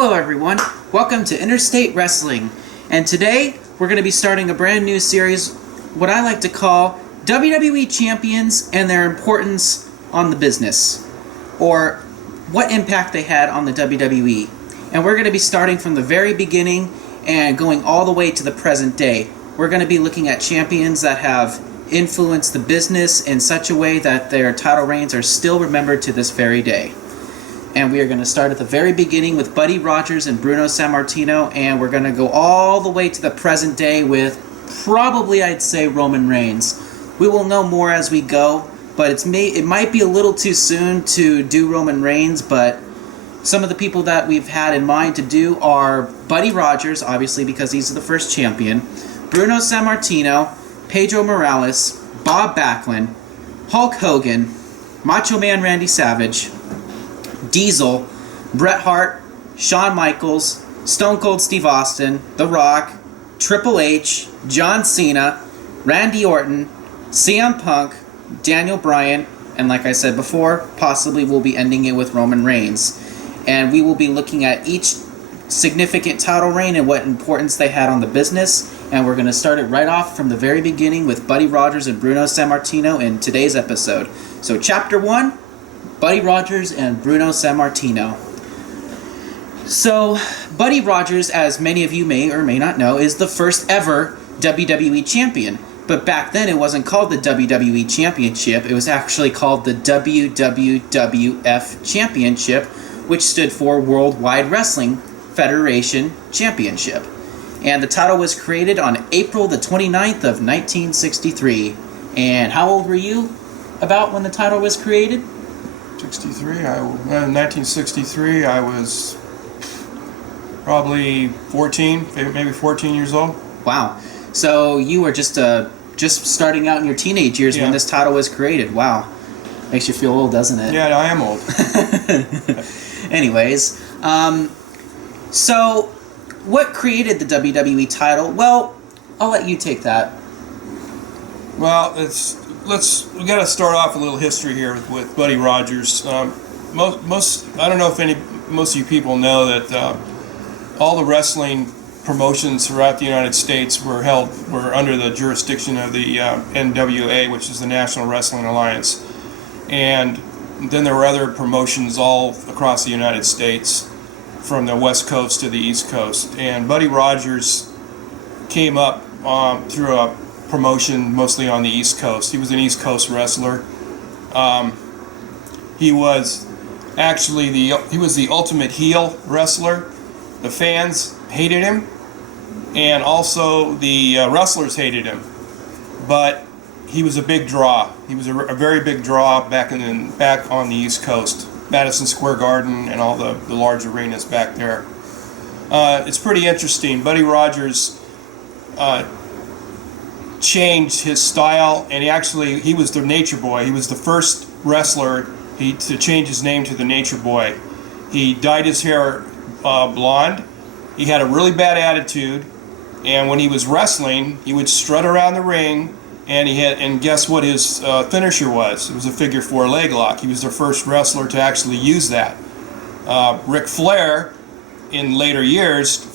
Hello everyone, welcome to Interstate Wrestling, and today we're going to be starting a brand new series, what I like to call WWE Champions and their importance on the business, or what impact they had on the WWE. And we're going to be starting from the very beginning and going all the way to the present day. We're going to be looking at champions that have influenced the business in such a way that their title reigns are still remembered to this very day. And we are going to start at the very beginning with Buddy Rogers and Bruno Sammartino, and we're going to go all the way to the present day with probably, I'd say, Roman Reigns. We will know more as we go, but it might be a little too soon to do Roman Reigns, but some of the people that we've had in mind to do are Buddy Rogers, obviously because he's the first champion, Bruno Sammartino, Pedro Morales, Bob Backlund, Hulk Hogan, Macho Man Randy Savage, Diesel, Bret Hart, Shawn Michaels, Stone Cold Steve Austin, The Rock, Triple H, John Cena, Randy Orton, CM Punk, Daniel Bryan, and like I said before, possibly we'll be ending it with Roman Reigns. And we will be looking at each significant title reign and what importance they had on the business. And we're going to start it right off from the very beginning with Buddy Rogers and Bruno Sammartino in today's episode. So Chapter 1, Buddy Rogers and Bruno Sammartino. So, Buddy Rogers, as many of you may or may not know, is the first ever WWE Champion. But back then it wasn't called the WWE Championship, it was actually called the WWF Championship, which stood for Worldwide Wrestling Federation Championship. And the title was created on April the 29th of 1963. And how old were you about when the title was created? 1963, I was probably 14, maybe 14 years old. Wow. So you were just starting out in your teenage years when this title was created. Wow. Makes you feel old, doesn't it? Yeah, I am old. Anyways, so what created the WWE title? Well, I'll let you take that. Well, we got to start off a little history here with Buddy Rogers. Most I don't know if most of you people know that all the wrestling promotions throughout the United States were under the jurisdiction of the NWA, which is the National Wrestling Alliance, and then there were other promotions all across the United States, from the West Coast to the East Coast. And Buddy Rogers came up through a promotion mostly on the East Coast. He was an East Coast wrestler. He was actually the ultimate heel wrestler. The fans hated him, and also the wrestlers hated him. But he was a big draw. He was a very big draw back on the East Coast, Madison Square Garden and all the large arenas back there. It's pretty interesting. Buddy Rogers changed his style, and he was the Nature Boy. He was the first wrestler to change his name to the Nature Boy. He dyed his hair blonde. He had a really bad attitude, and when he was wrestling, he would strut around the ring, and guess what his finisher was? It was a figure 4 leg lock. He was the first wrestler to actually use that. Ric Flair, in later years,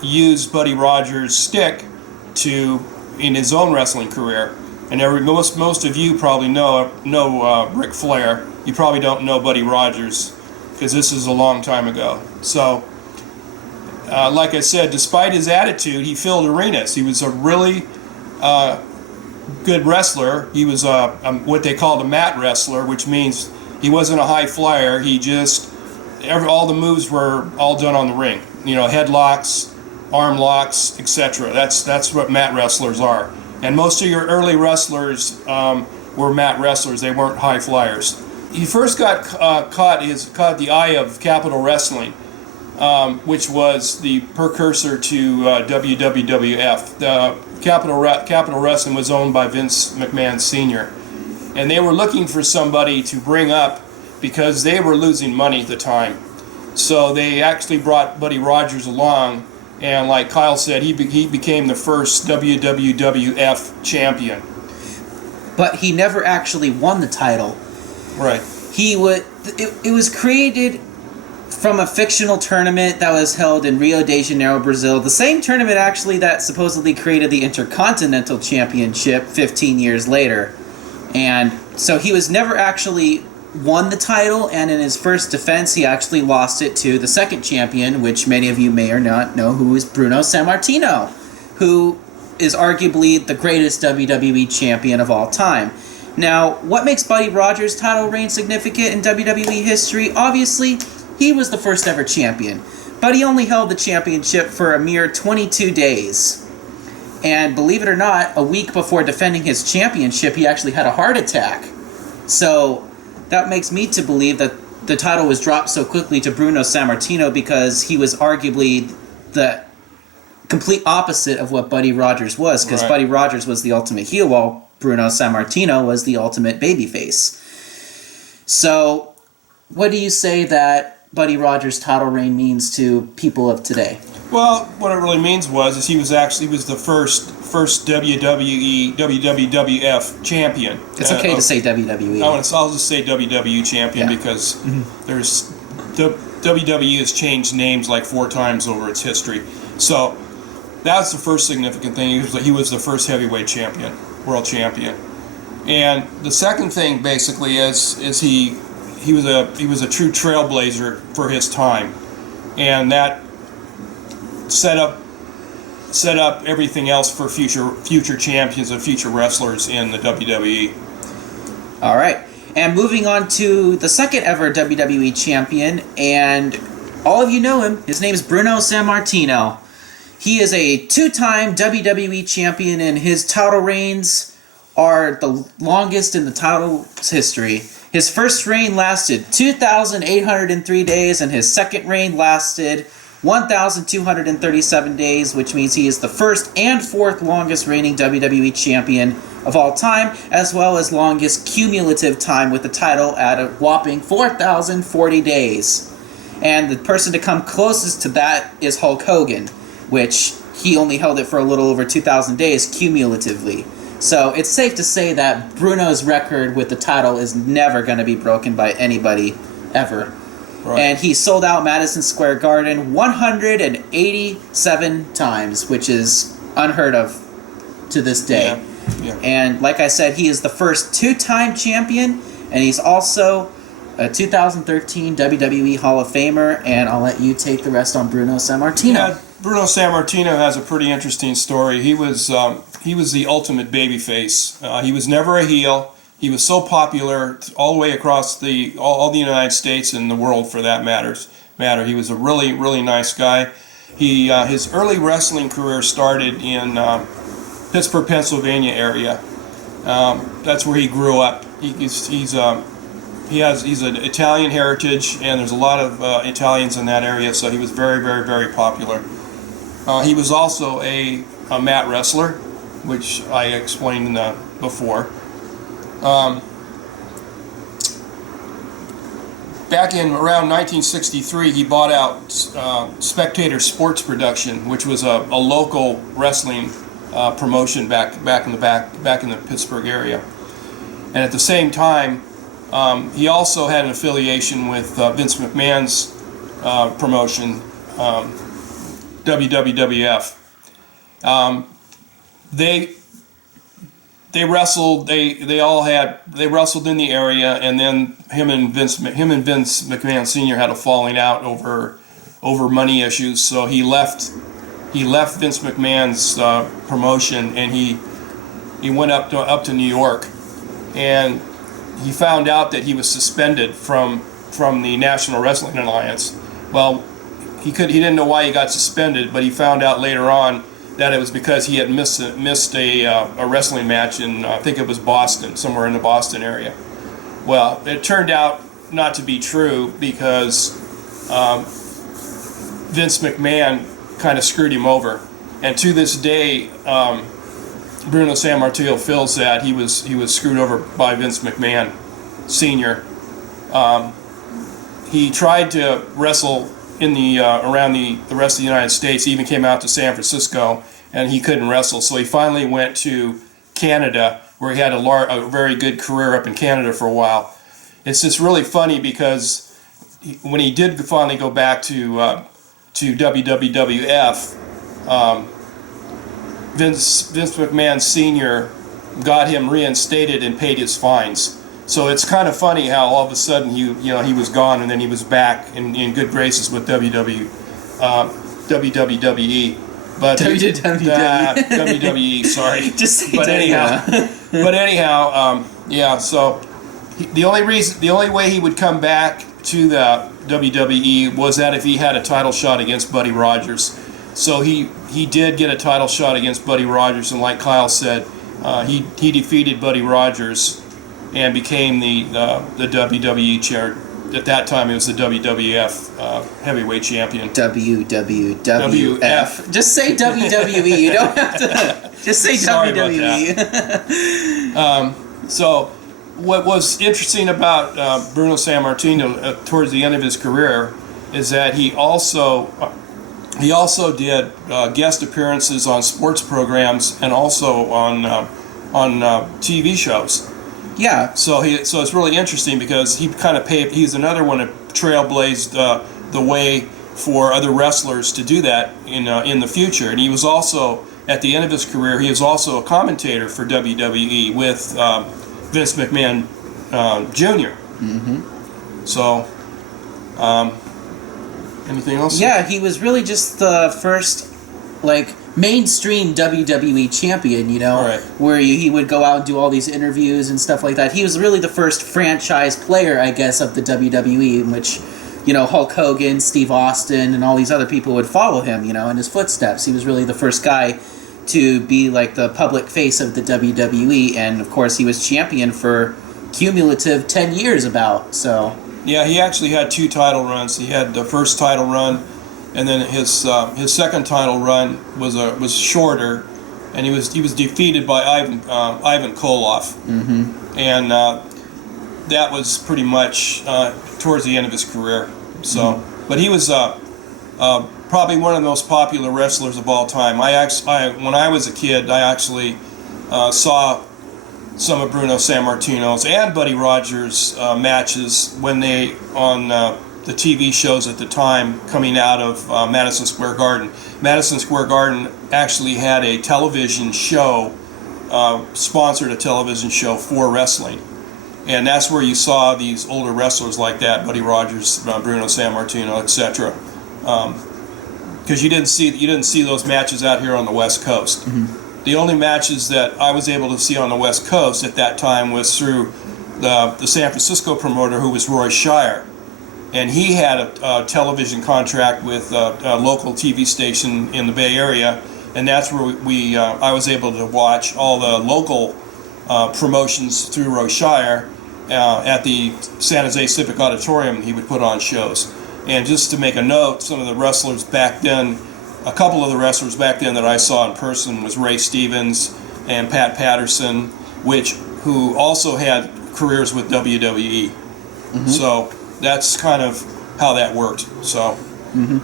used Buddy Rogers' stick in his own wrestling career. And most of you probably know Ric Flair. You probably don't know Buddy Rogers, because this is a long time ago. So, like I said, despite his attitude, he filled arenas. He was a really good wrestler. He was what they called a mat wrestler, which means he wasn't a high flyer. All the moves were all done on the ring. Headlocks, arm locks, etc. That's what mat wrestlers are. And most of your early wrestlers were mat wrestlers. They weren't high flyers. He first got caught the eye of Capital Wrestling, which was the precursor to WWF. Capital Wrestling was owned by Vince McMahon Sr., and they were looking for somebody to bring up because they were losing money at the time. So they actually brought Buddy Rogers along, and like Kyle said, he became the first WWF champion. But he never actually won the title. Right. It was created from a fictional tournament that was held in Rio de Janeiro, Brazil. The same tournament, actually, that supposedly created the Intercontinental Championship 15 years later. And so he was never actually won the title, and in his first defense, he actually lost it to the second champion, which many of you may or not know, who is Bruno Sammartino, who is arguably the greatest WWE champion of all time. Now, what makes Buddy Rogers' title reign significant in WWE history? Obviously, he was the first ever champion, but he only held the championship for a mere 22 days. And believe it or not, a week before defending his championship, he actually had a heart attack. So that makes me to believe that the title was dropped so quickly to Bruno Sammartino because he was arguably the complete opposite of what Buddy Rogers was, because Buddy Rogers was the ultimate heel, while Bruno Sammartino was the ultimate babyface. So, what do you say that Buddy Rogers' title reign means to people of today? Well, what it really means is he was the first WWE WWF champion. It's okay to say WWE. I'll just say WWE champion because there's the WWE has changed names like 4 times over its history. So that's the first significant thing. He was the first heavyweight champion, world champion. And the second thing basically is he was a true trailblazer for his time, and that set up everything else for future champions and future wrestlers in the WWE. All right, and moving on to the second ever WWE champion, and all of you know him. His name is Bruno Sammartino. He is a 2-time WWE champion, and his title reigns are the longest in the title's history. His first reign lasted 2,803 days, and his second reign lasted 1,237 days, which means he is the first and fourth longest reigning WWE champion of all time, as well as longest cumulative time with the title at a whopping 4,040 days. And the person to come closest to that is Hulk Hogan, which he only held it for a little over 2,000 days cumulatively. So it's safe to say that Bruno's record with the title is never going to be broken by anybody ever. Right. And he sold out Madison Square Garden 187 times, which is unheard of to this day. Yeah. And like I said, he is the first 2-time champion, and he's also a 2013 WWE Hall of Famer, and I'll let you take the rest on Bruno Sammartino. Yeah, Bruno Sammartino has a pretty interesting story. He was the ultimate babyface. He was never a heel. He was so popular all the way across all the United States and the world, for that matter. He was a really, really nice guy. His early wrestling career started in Pittsburgh, Pennsylvania area. That's where he grew up. He's an Italian heritage, and there's a lot of Italians in that area, so he was very, very, very popular. He was also a mat wrestler, which I explained before. Back in around 1963, he bought out Spectator Sports Production, which was a local wrestling promotion back in the Pittsburgh area. And at the same time, he also had an affiliation with Vince McMahon's promotion, WWF. They wrestled. They wrestled in the area, and then him and Vince McMahon Sr. had a falling out over money issues. So he left Vince McMahon's promotion, and he went up to New York, and he found out that he was suspended from the National Wrestling Alliance. Well, he didn't know why he got suspended, but he found out later on that it was because he had missed a wrestling match in, I think it was Boston, somewhere in the Boston area. Well, it turned out not to be true because Vince McMahon kind of screwed him over. And to this day, Bruno Sammartino feels that he was screwed over by Vince McMahon Sr. He tried to wrestle in around the rest of the United States. He even came out to San Francisco, and he couldn't wrestle. So he finally went to Canada, where he had a very good career up in Canada for a while. It's just really funny because when he did finally go back to WWF, Vince McMahon Sr. got him reinstated and paid his fines. So it's kind of funny how all of a sudden he was gone and then he was back in good graces with WWE. But WWE, sorry. Just say but anyhow, yeah. So the only way he would come back to the WWE was that if he had a title shot against Buddy Rogers. So he did get a title shot against Buddy Rogers, and like Kyle said, he defeated Buddy Rogers and became the WWE chair. At that time, it was the WWF heavyweight champion. WWF. Just say WWE. You don't have to. Just say Sorry WWE. So, what was interesting about Bruno Sammartino towards the end of his career is that he also did guest appearances on sports programs and also on TV shows. Yeah. So it's really interesting because he kind of he's another one that trailblazed the way for other wrestlers to do that in the future. And he was also, at the end of his career, he was also a commentator for WWE with Vince McMahon Jr. Mm-hmm. So, anything else? Yeah, he was really just the first, mainstream WWE champion, Right. where he would go out and do all these interviews and stuff like that. He was really the first franchise player, I guess, of the WWE, in which, Hulk Hogan, Steve Austin, and all these other people would follow him, in his footsteps. He was really the first guy to be, the public face of the WWE, and, of course, he was champion for cumulative 10 years about, so... Yeah, he actually had 2 title runs. He had the first title run, and then his second title run was shorter, and he was defeated by Ivan Koloff, mm-hmm. and that was pretty much towards the end of his career. So, mm-hmm. But he was probably one of the most popular wrestlers of all time. When I was a kid, I actually saw some of Bruno Sammartino's and Buddy Rogers' matches when they on the TV shows at the time coming out of Madison Square Garden. Madison Square Garden actually had a television show, sponsored a television show for wrestling, and that's where you saw these older wrestlers like that, Buddy Rogers, Bruno Sammartino, etc. Because you didn't see those matches out here on the West Coast. Mm-hmm. The only matches that I was able to see on the West Coast at that time was through the San Francisco promoter, who was Roy Shire. And he had a television contract with a local TV station in the Bay Area, and that's where I was able to watch all the local promotions through Roy Shire at the San Jose Civic Auditorium. He would put on shows. And just to make a note, some of the wrestlers back then, a couple of the wrestlers back then that I saw in person was Ray Stevens and Pat Patterson, who also had careers with WWE. Mm-hmm. So that's kind of how that worked. So, mm-hmm.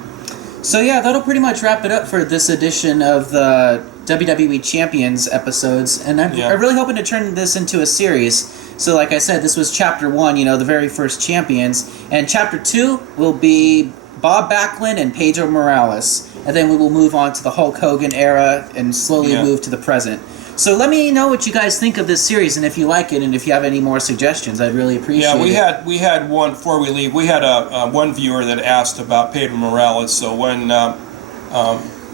So yeah, that'll pretty much wrap it up for this edition of the WWE Champions episodes, and I'm really hoping to turn this into a series. So like I said, this was Chapter 1, the very first Champions, and Chapter 2 will be Bob Backlund and Pedro Morales, and then we will move on to the Hulk Hogan era and slowly move to the present. So let me know what you guys think of this series, and if you like it, and if you have any more suggestions, I'd really appreciate it. Yeah, we had one before we leave. We had one viewer that asked about Pedro Morales. So when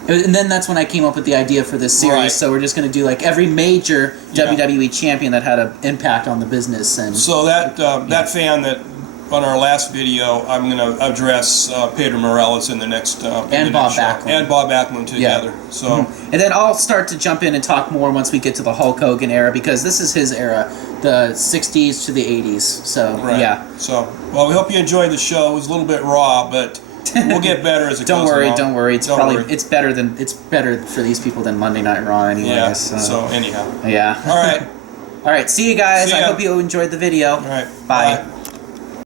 and then that's when I came up with the idea for this series. Right. So we're just going to do every major WWE champion that had an impact on the business. And so that fan that on our last video, I'm going to address Pedro Morales in the next and Bob Backlund. And Bob Backlund together. Yeah. So and then I'll start to jump in and talk more once we get to the Hulk Hogan era, because this is his era, the 60s to the 80s. So yeah. So we hope you enjoyed the show. It was a little bit raw, but we'll get better as it goes along. Don't worry. It's better for these people than Monday Night Raw anyway. Yeah. So anyhow. Yeah. All right. All right. See you guys. See ya. I hope you enjoyed the video. All right. Bye.